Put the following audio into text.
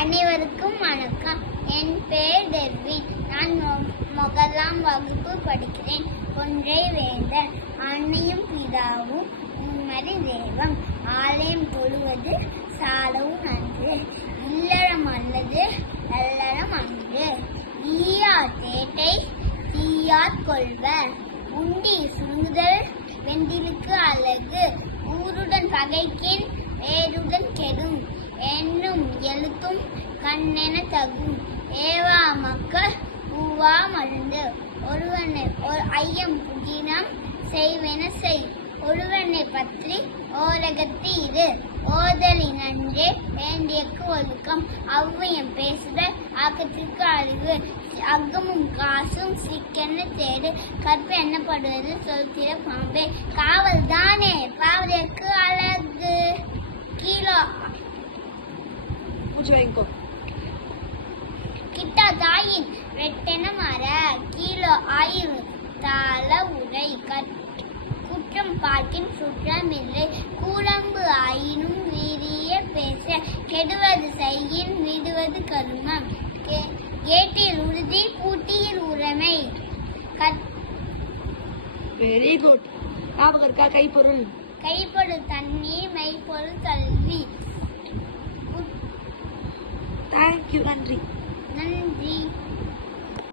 அனைவருக்கும் வணக்கம். என் பெயர் டெர்வின். நான் முதலாம் வகுப்பு படிக்கிறேன். ஒன்றை வேந்தன் அன்னையும் பிதாவும் உம்மறி தேவம் ஆலயம் தொழுவது சாலவும் நன்று இல்லறம் அல்லது நல்லறம் அன்று ஈயார் தேட்டை தீயார் கொள்வர் உண்டி சுருங்குதல் வெந்திலுக்கு அழகு ஊருடன் பகைக்கின் வேருடன் கெடும் என்னும் எழுத்தும் கண்ணென தகும் ஏவா மக்கள் பூவா மருந்து ஒருவனை ஒரு ஐயம் புதினம் செய்வென செய் ஒருவனை பற்றி ஓரகத்து இரு ஓதலின் அன்றே வேண்டியக்கு ஒழுக்கம் அவ்வியம் பேசுதல் ஆக்கத்திற்கு அறிவு அகமும் காசும் சிக்கென தேடு கற்பு எண்ணப்படுவது சொல்கிற பாம்பே காவல் தானே பாவதற்கு அழகு கீழோ கிட்ட தாயின் வெட்டென மர கீழோ ஆயுள் தாள உரை குற்றம் பார்க்கின் சுற்றமில்லை கூழம்பு ஆயினும் வீரிய பேச கெடுவது செய்யின் விடுவது கருமம் கேட்டில் உறுதி கூட்டியில் உரைமை வெரி குட். கைப்பொருள் தண்ணீர் மெய்ப்பொருள் கல்வி. தேங்க்யூ. நன்றி.